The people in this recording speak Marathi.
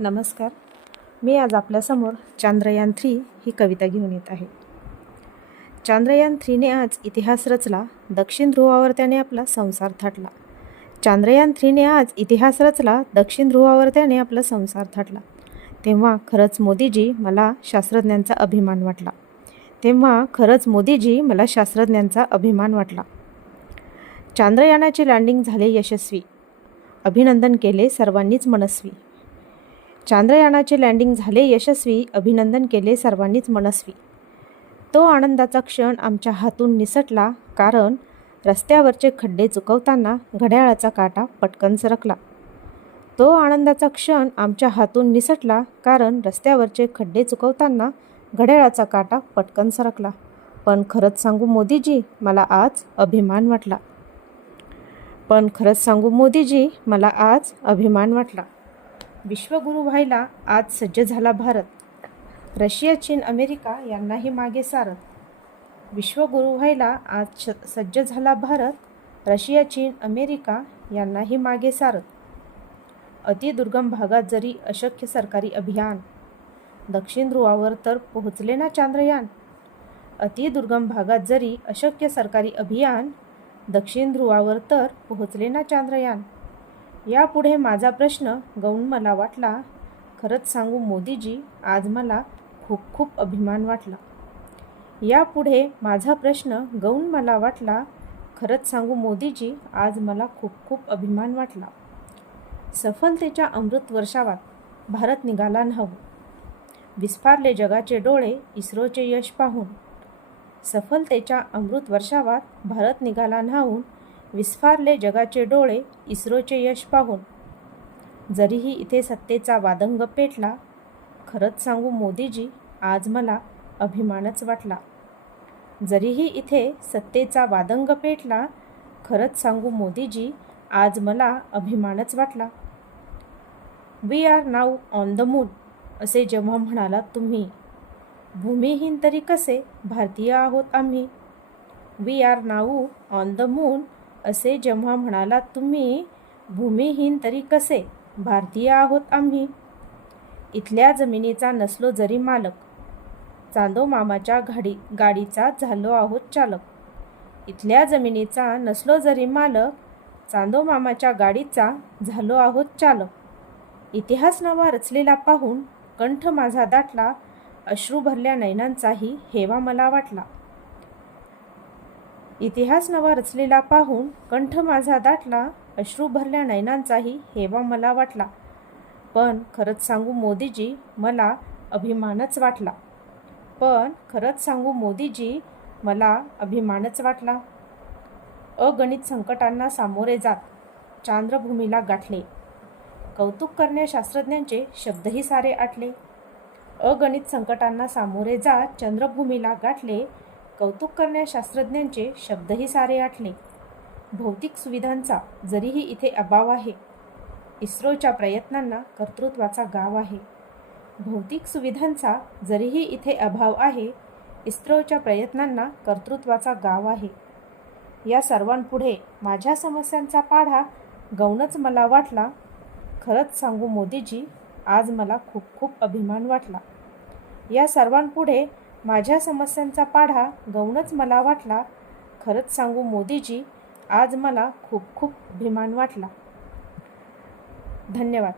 नमस्कार. मी आज आपल्यासमोर चांद्रयान-3 ही कविता घेऊन येत आहे. चांद्रयान-3ने आज इतिहास रचला, दक्षिण ध्रुवावर त्याने आपला संसार थाटला. चांद्रयान-3ने आज इतिहास रचला, दक्षिण ध्रुवावर त्याने आपला संसार थाटला. तेव्हा खरंच मोदीजी मला शास्त्रज्ञांचा अभिमान वाटला. तेव्हा खरंच मोदीजी मला शास्त्रज्ञांचा अभिमान वाटला. चांद्रयानाचे लँडिंग झाले यशस्वी, अभिनंदन केले सर्वांनीच मनस्वी. चांद्रयानाचे लँडिंग झाले यशस्वी, अभिनंदन केले सर्वांनीच मनस्वी. तो आनंदाचा क्षण आमच्या हातून निसटला, कारण रस्त्यावरचे खड्डे चुकवताना घड्याळाचा काटा पटकन सरकला. तो आनंदाचा क्षण आमच्या हातून निसटला, कारण रस्त्यावरचे खड्डे चुकवताना घड्याळाचा काटा पटकन सरकला. पण खरंच सांगू मोदीजी, मला आज अभिमान वाटला. पण खरंच सांगू मोदीजी, मला आज अभिमान वाटला. विश्वगुरू व्हायला आज सज्ज झाला भारत, रशिया, चीन, अमेरिका यांनाही मागे सारत. विश्वगुरू व्हायला आज सज्ज झाला भारत, रशिया, चीन, अमेरिका यांनाही मागे सारत. अतिदुर्गम भागात जरी अशक्य सरकारी अभियान, दक्षिण ध्रुवावर तर पोहोचले ना चांद्रयान. अतिदुर्गम भागात जरी अशक्य सरकारी अभियान, दक्षिण ध्रुवावर तर पोहोचले ना चांद्रयान. यापुढे माझा प्रश्न गौण मला वाटला, खरंच सांगू मोदीजी, आज मला खूप खूप अभिमान वाटला. यापुढे माझा प्रश्न गौण मला वाटला, खरंच सांगू मोदीजी, आज मला खूप खूप अभिमान वाटला. सफलतेच्या अमृत वर्षावात भारत निघाला न्हावून, विस्फारले जगाचे डोळे इस्रोचे यश पाहून. सफलतेच्या अमृत वर्षावात भारत निघाला न्हावून, विस्फारले जगाचे डोळे इस्रोचे यश पाहून. जरीही इथे सत्तेचा वादंग पेटला, खरंच सांगू मोदीजी, आज मला अभिमानच वाटला. जरीही इथे सत्तेचा वादंग पेटला, खरंच सांगू मोदीजी, आज मला अभिमानच वाटला. We are now on the moon असे जेव्हा म्हणालात तुम्ही, भूमिहीन तरी कसे भारतीय आहोत आम्ही. We are now on the moon असे जेव्हा म्हणालात तुम्ही, भूमिहीन तरी कसे भारतीय आहोत आम्ही. इथल्या जमिनीचा नसलो जरी मालक, चांदो मामाच्या गाडीचा झालो आहोत चालक. इथल्या जमिनीचा नसलो जरी मालक, चांदो मामाच्या गाडीचा झालो आहोत चालक. इतिहास नवा रचलेला पाहून कंठ माझा दाटला, अश्रू भरल्या नयनांचाही हेवा मला वाटला. इतिहास नवा रचलेला पाहून कंठ माझा दाटला, अश्रू भरल्या नयनांचाही हेवा मला वाटला. पण खरंच सांगू मोदीजी, मला अभिमानच वाटला. पण खरंच सांगू मोदीजी, मला अभिमानच वाटला. अगणित संकटांना सामोरे जात चांद्रभूमीला गाठले, कौतुक करण्या शास्त्रज्ञांचे शब्दही सारे आटले. अगणित संकटांना सामोरे जात चंद्रभूमीला गाठले, कौतुक करण्या शास्त्रज्ञांचे शब्दही सारे आटले. भौतिक सुविधांचा जरीही इथे अभाव आहे, इस्रोच्या प्रयत्नांना कर्तृत्वाचा गाव आहे. भौतिक सुविधांचा जरीही इथे अभाव आहे, इस्रोच्या प्रयत्नांना कर्तृत्वाचा गाव आहे. या सर्वांपुढे माझ्या समस्यांचा पाढा गौणच मला वाटला. खरंच सांगू मोदीजी, आज मला खूप खूप अभिमान वाटला. या सर्वांपुढे माझ्या समस्यांचा पाढा गौणच मला वाटला. खरंच सांगू मोदीजी, आज मला खूप खूप अभिमान वाटला. धन्यवाद.